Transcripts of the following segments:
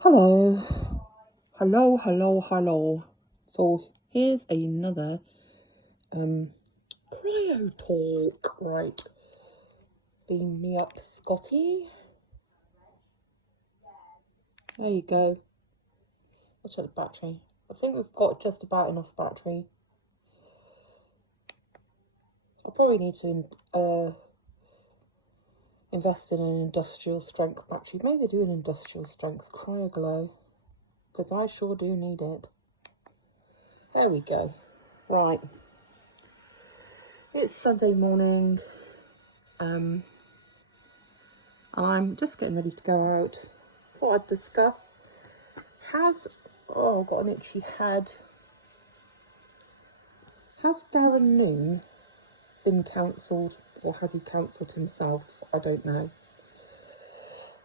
Hello, hello. So here's another Cryotalk. Right, beam me up, Scotty. There you go. Let's check the battery. I think we've got just about enough battery. I probably need to invest in an industrial strength battery. Maybe do an industrial strength CryoGlow, because I sure do need it. There we go. Right. It's Sunday morning. And I'm just getting ready to go out. Thought I'd discuss, I've got an itchy head. Has Darren Noon been cancelled, or has he cancelled himself? I don't know.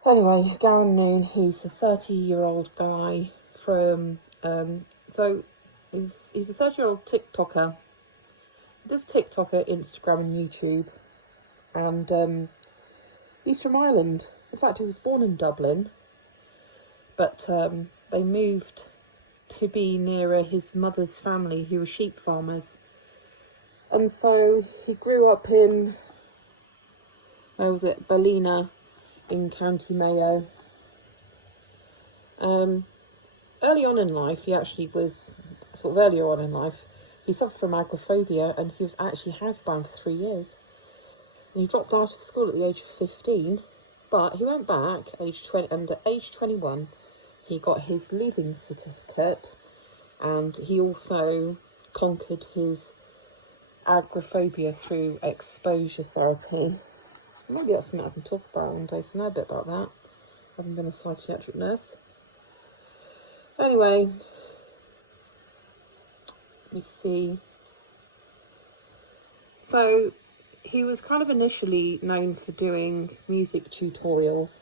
Anyway, Darren Noon, he's a 30-year-old guy from, he's a 30-year-old TikToker. He does TikToker, Instagram and YouTube. And he's from Ireland. In fact, he was born in Dublin. But they moved to be nearer his mother's family, who were sheep farmers. And so he grew up in, Ballina in County Mayo. Early on in life, he suffered from agoraphobia, and he was actually housebound for 3 years. And he dropped out of school at the age of 15, but he went back and at age 21, he got his leaving certificate, and he also conquered his agoraphobia through exposure therapy. Maybe that's something I can talk about one day, so I know a bit about that. I haven't been a psychiatric nurse. Anyway, let me see. So he was kind of initially known for doing music tutorials,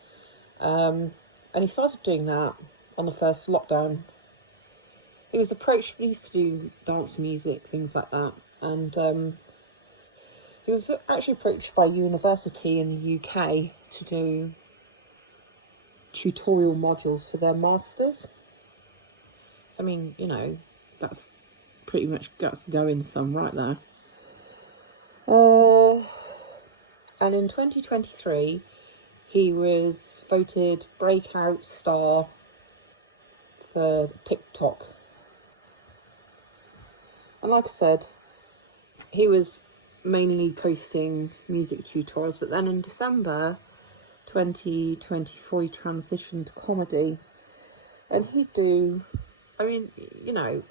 and he started doing that on the first lockdown. He used to do dance music, things like that, and he was actually approached by a university in the UK to do tutorial modules for their masters. So, I mean, that's pretty much going some right there. And in 2023, he was voted breakout star for TikTok. And like I said, he was mainly posting music tutorials, but then in December 2024 he transitioned to comedy, and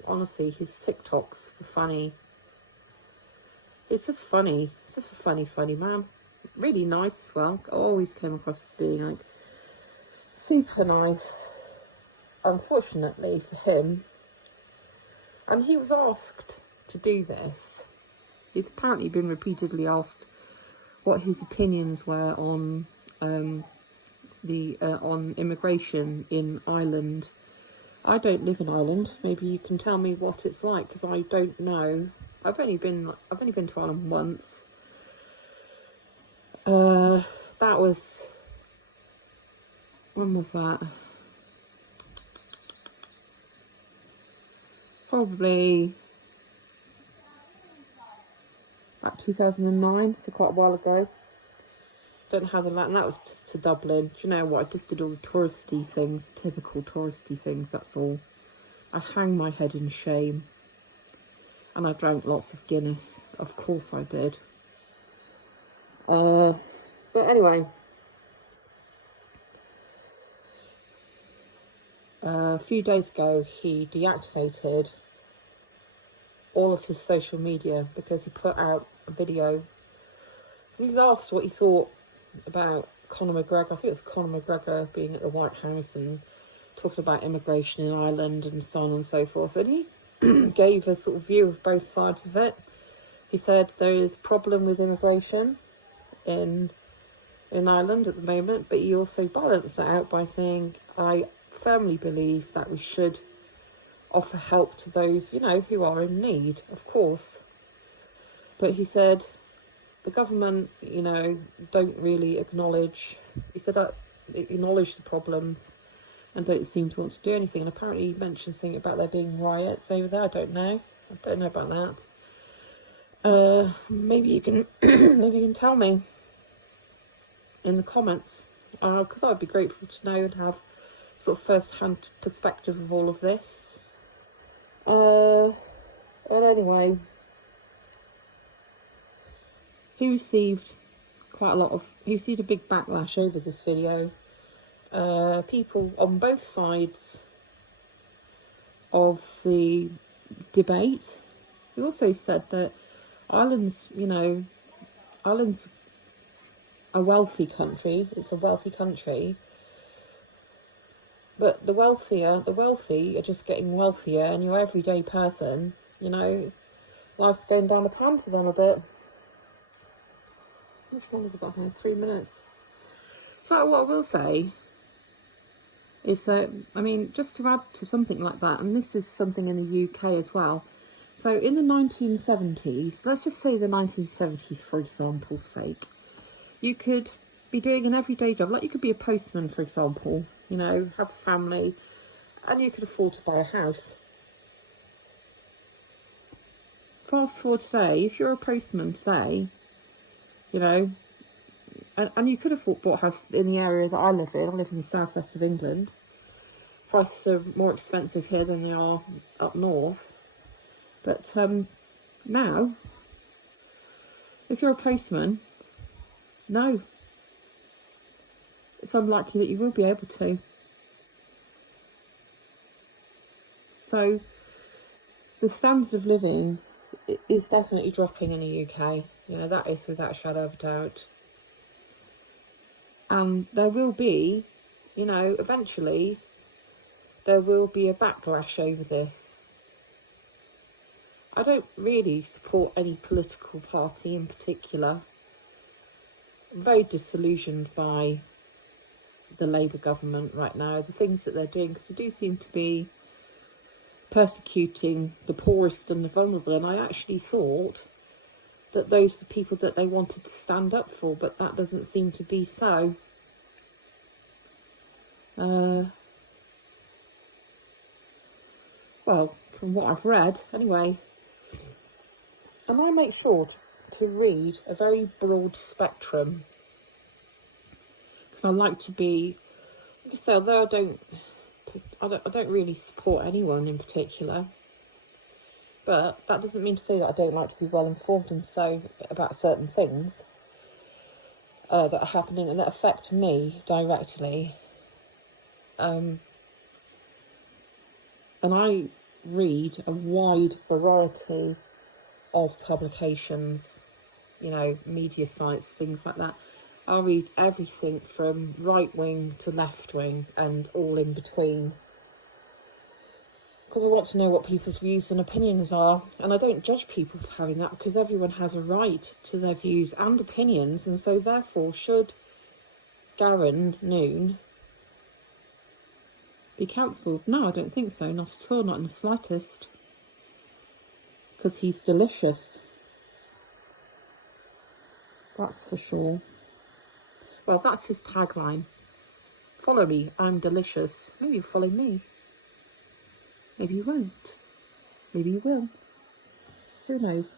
honestly, his TikToks were funny. It's just funny. It's just a funny man. Really nice as well. Always came across as being like super nice. Unfortunately for him, and he was asked to do this. He's apparently been repeatedly asked what his opinions were on on immigration in Ireland. I don't live in Ireland. Maybe you can tell me what it's like, because I don't know. I've only been to Ireland once. That was, when was that? Probably about 2009, so quite a while ago. Don't know how and that was just to Dublin. Do you know what? I just did all the touristy things, typical touristy things, that's all. I hang my head in shame. And I drank lots of Guinness. Of course I did. But anyway. A few days ago, he deactivated all of his social media because he put out a video. He was asked what he thought about Conor McGregor. I think it was Conor McGregor being at the White House and talking about immigration in Ireland and so on and so forth. And he gave a sort of view of both sides of it. He said there is a problem with immigration in Ireland at the moment, but he also balanced that out by saying, I firmly believe that we should offer help to those, who are in need, of course. But he said the government, don't really acknowledge. He said, acknowledge the problems, and don't seem to want to do anything. And apparently he mentioned something about there being riots over there. I don't know about that. Maybe you can maybe you can tell me in the comments, because I'd be grateful to know and have sort of first-hand perspective of all of this. And anyway, he received a big backlash over this video. People on both sides of the debate. He also said that Ireland's a wealthy country. It's a wealthy country. But the wealthy are just getting wealthier, and your everyday person, life's going down the pan for them a bit. Which one have we got here? 3 minutes. So what I will say is that, just to add to something like that, and this is something in the UK as well. So in the 1970s, let's just say the 1970s for example's sake, you could be doing an everyday job, like you could be a postman, for example, have a family, and you could afford to buy a house. Fast forward today, if you're a postman today, and you could have bought a house in the area that I live in. I live in the southwest of England. Prices are more expensive here than they are up north. But now, if you're a postman, no, it's unlikely that you will be able to. So the standard of living is definitely dropping in the UK. That is without a shadow of a doubt. And there will be, eventually, there will be a backlash over this. I don't really support any political party in particular. I'm very disillusioned by the Labour government right now, the things that they're doing, because they do seem to be persecuting the poorest and the vulnerable, and I actually thought that those are the people that they wanted to stand up for, but that doesn't seem to be so. Well, from what I've read, anyway. And I make sure to read a very broad spectrum, because I like to be, like I say, although I don't really support anyone in particular, but that doesn't mean to say that I don't like to be well informed and so about certain things that are happening and that affect me directly. And I read a wide variety of publications, media sites, things like that. I'll read everything from right wing to left wing and all in between, because I want to know what people's views and opinions are, and I don't judge people for having that, because everyone has a right to their views and opinions, and so therefore should Garen Noon be cancelled? No, I don't think so, not at all, not in the slightest, because he's delicious. That's for sure. Well, that's his tagline. Follow me, I'm delicious. Maybe you'll follow me. Maybe you won't. Maybe you will. Who knows?